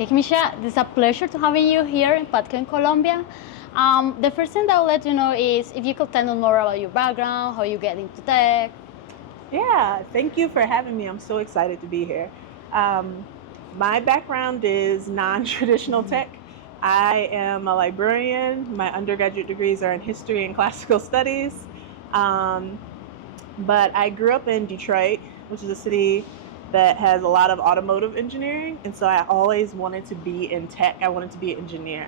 Okay, Qimisha, it's a pleasure to having you here in Pycon Colombia. The first thing that I'll let you know is if you could tell us more about your background, how you get into tech. Yeah, thank you for having me. I'm so excited to be here. Um, my background is non-traditional tech. I am a librarian. My undergraduate degrees are in history and classical studies. Um, but I grew up in Detroit, which is a city that has a lot of automotive engineering. And so I always wanted to be in tech. I wanted to be an engineer.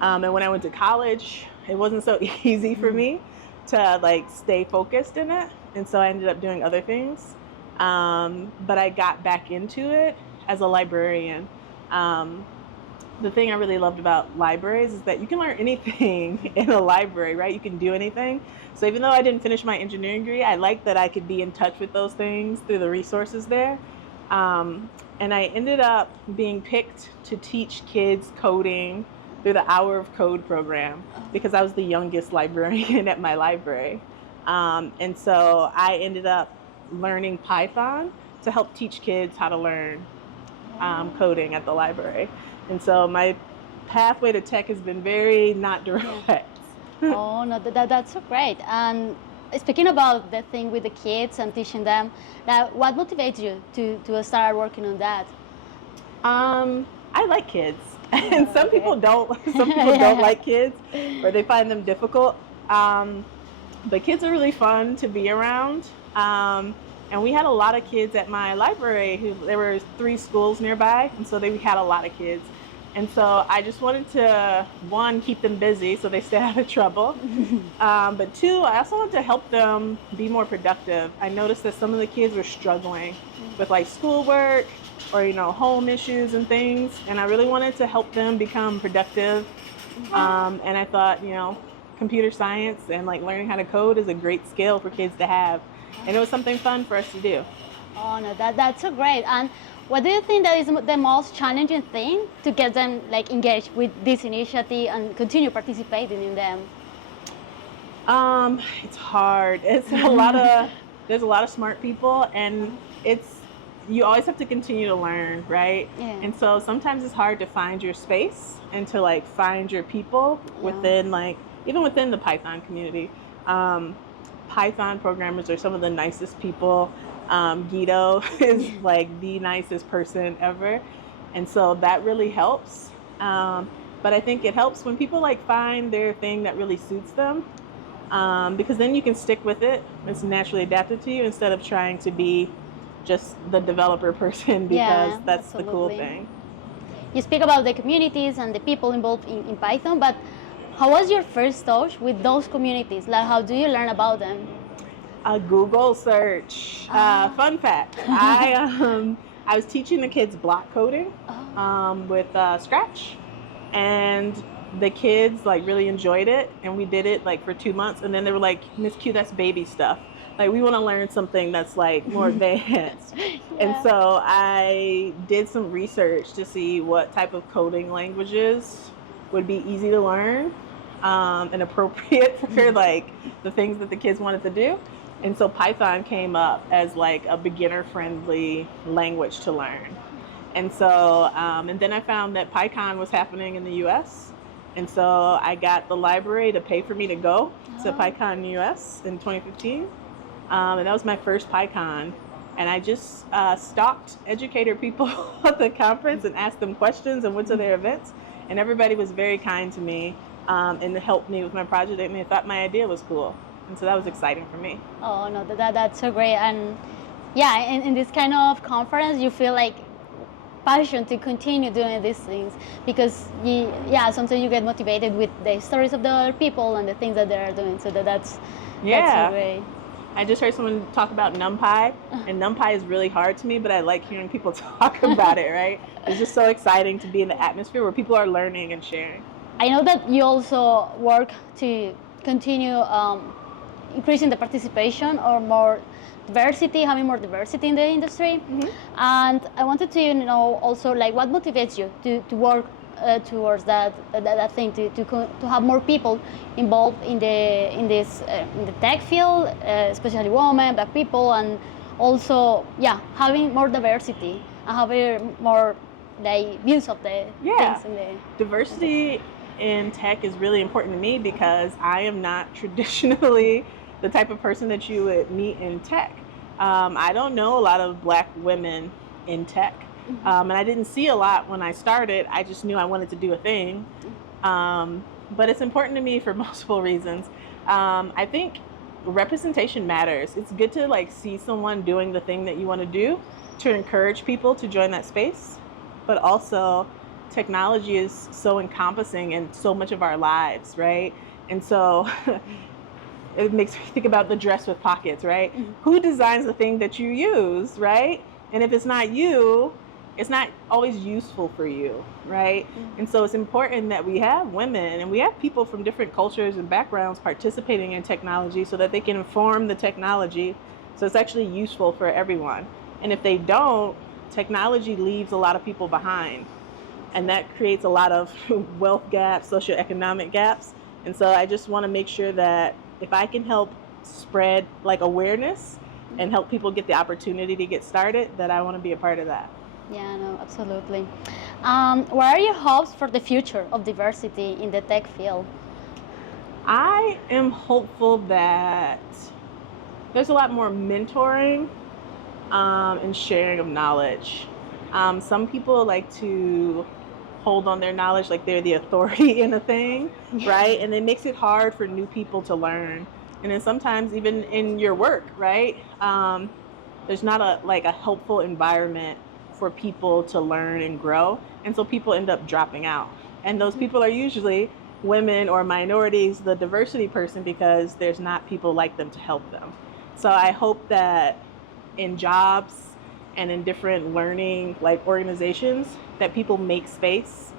And when I went to college, it wasn't so easy for me to like stay focused in it. And so I ended up doing other things. But I got back into it as a librarian. The thing I really loved about libraries is that you can learn anything in a library, right? You can do anything. So even though I didn't finish my engineering degree, I liked that I could be in touch with those things through the resources there. And I ended up being picked to teach kids coding through the Hour of Code program because I was the youngest librarian at my library. And so I ended up learning Python to help teach kids how to learn coding at the library. And so my pathway to tech has been very not direct. Oh, no, that's so great. And speaking about the thing with the kids and teaching them, what motivates you to start working on that? I like kids, and some people don't. Some people don't like kids, or they find them difficult. But kids are really fun to be around. And we had a lot of kids at my library. There were 3 schools nearby, and so we had a lot of kids. And so I just wanted to, 1, keep them busy so they stay out of trouble. But 2, I also wanted to help them be more productive. I noticed that some of the kids were struggling with like schoolwork or, home issues and things. And I really wanted to help them become productive. And I thought, computer science and like learning how to code is a great skill for kids to have. And it was something fun for us to do. Oh, no, that's so great. And what do you think that is the most challenging thing to get them like engaged with this initiative and continue participating in them? It's hard. There's a lot of smart people, and you always have to continue to learn, right? Yeah. And so sometimes it's hard to find your space and to like find your people within even within the Python community. Python programmers are some of the nicest people. Guido is like the nicest person ever. And so that really helps. But I think it helps when people like find their thing that really suits them. Because then you can stick with it. It's naturally adapted to you instead of trying to be just the developer person because that's the cool thing. You speak about the communities and the people involved in Python, but how was your first touch with those communities? Like, how do you learn about them? A Google search. Fun fact: I was teaching the kids block coding with Scratch, and the kids like really enjoyed it, and we did it like for 2 months, and then they were like, "Miss Q, that's baby stuff. Like we want to learn something that's like more advanced." And so I did some research to see what type of coding languages would be easy to learn and appropriate for like the things that the kids wanted to do. And so Python came up as like a beginner-friendly language to learn. And so, and then I found that PyCon was happening in the US. And so I got the library to pay for me to go to PyCon US in 2015. And that was my first PyCon. And I just stalked educator people at the conference and asked them questions and went to their events. And everybody was very kind to me and helped me with my project. And they thought my idea was cool. And so that was exciting for me. Oh, no, that's so great. And yeah, in this kind of conference, you feel like passion to continue doing these things because sometimes you get motivated with the stories of the other people and the things that they are doing. So that's so great. I just heard someone talk about NumPy, and NumPy is really hard to me, but I like hearing people talk about it, right? It's just so exciting to be in the atmosphere where people are learning and sharing. I know that you also work to continue increasing the participation or more diversity, having more diversity in the industry. And I wanted to know also like what motivates you to work towards that thing to have more people involved in the tech field, especially women, black people, and also having more diversity and having more the views of the Yeah. things in the Diversity in tech is really important to me because I am not traditionally the type of person that you would meet in tech. I don't know a lot of Black women in tech. And I didn't see a lot when I started. I just knew I wanted to do a thing. But it's important to me for multiple reasons. I think representation matters. It's good to like see someone doing the thing that you want to do to encourage people to join that space. But also, technology is so encompassing in so much of our lives, right? And so it makes me think about the dress with pockets, right? Who designs the thing that you use, right? And if it's not you, it's not always useful for you, right? And so it's important that we have women and we have people from different cultures and backgrounds participating in technology so that they can inform the technology so it's actually useful for everyone. And if they don't, technology leaves a lot of people behind. And that creates a lot of wealth gaps, socioeconomic gaps. And so I just want to make sure that if I can help spread like awareness and help people get the opportunity to get started, that I want to be a part of that. Yeah, no, absolutely. What are your hopes for the future of diversity in the tech field? I am hopeful that there's a lot more mentoring and sharing of knowledge. Some people like to hold on their knowledge like they're the authority in a thing, right? And it makes it hard for new people to learn. And then sometimes even in your work, right? There's not a helpful environment for people to learn and grow. And so people end up dropping out. And those people are usually women or minorities, the diversity person, because there's not people like them to help them. So I hope that in jobs and in different learning like organizations that people make space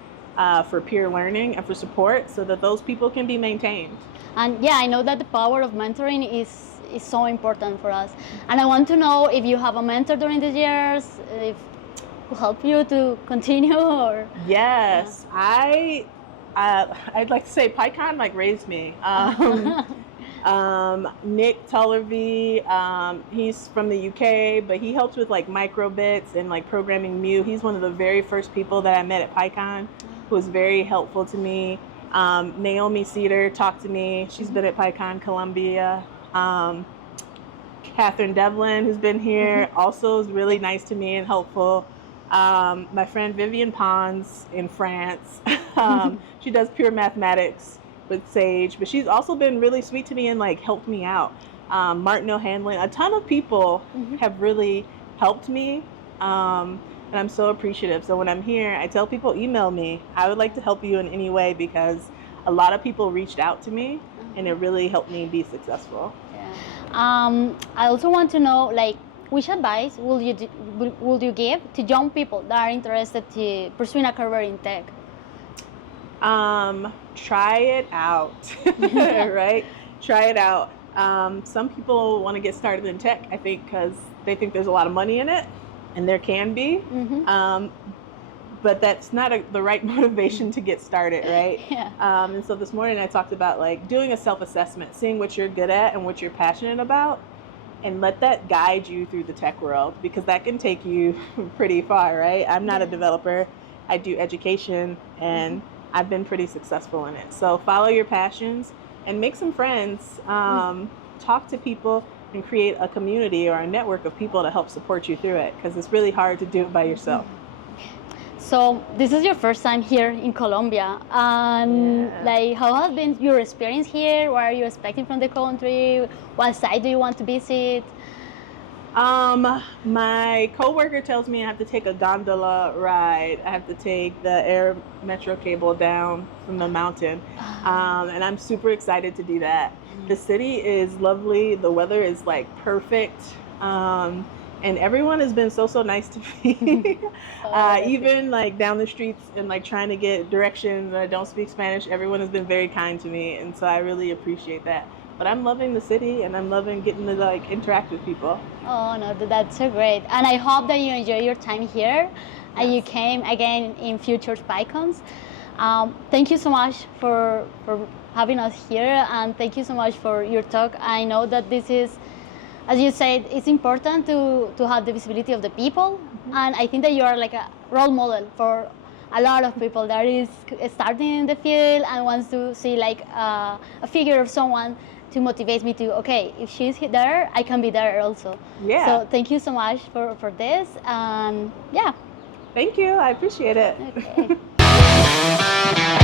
for peer learning and for support so that those people can be maintained. And yeah, I know that the power of mentoring is so important for us. And I want to know if you have a mentor during the years, if who help you to continue or Yes, I'd like to say Pycon like raised me. Nick Tullervy, he's from the UK, but he helps with like microbits and like programming Mu. He's one of the very first people that I met at Pycon who was very helpful to me. Naomi Cedar talked to me. She's been at Pycon Colombia. Catherine Devlin, who's been here, also is really nice to me and helpful. My friend Vivian Pons in France, she does pure mathematics with Sage, but she's also been really sweet to me and like helped me out. Martin O'Hanlon, a ton of people have really helped me, and I'm so appreciative. So when I'm here, I tell people, email me. I would like to help you in any way because a lot of people reached out to me and it really helped me be successful. I also want to know, like, which advice would you give to young people that are interested to pursuing a career in tech? Try it out, right? Try it out. Some people want to get started in tech, I think, because they think there's a lot of money in it, and there can be. But that's not the right motivation to get started, right? Yeah. And so this morning I talked about like doing a self-assessment, seeing what you're good at and what you're passionate about, and let that guide you through the tech world because that can take you pretty far, right? I'm not a developer. I do education and I've been pretty successful in it. So follow your passions and make some friends. Talk to people and create a community or a network of people to help support you through it because it's really hard to do it by yourself. So this is your first time here in Colombia, and like, how has been your experience here? What are you expecting from the country? What side do you want to visit? My coworker tells me I have to take a gondola ride. I have to take the air metro cable down from the mountain, and I'm super excited to do that. The city is lovely. The weather is like perfect. And everyone has been so nice to me. Even like down the streets and like trying to get directions. I don't speak Spanish. Everyone has been very kind to me, and so I really appreciate that. But I'm loving the city, and I'm loving getting to like interact with people. Oh no, that's so great! And I hope that you enjoy your time here, and you came again in future Pycons. Thank you so much for having us here, and thank you so much for your talk. I know that this is as you said, it's important to have the visibility of the people. And I think that you are like a role model for a lot of people that is starting in the field and wants to see like a figure of someone to motivate me to, okay, if she's there, I can be there also. Yeah. So thank you so much for this. And yeah. Thank you. I appreciate it. Okay.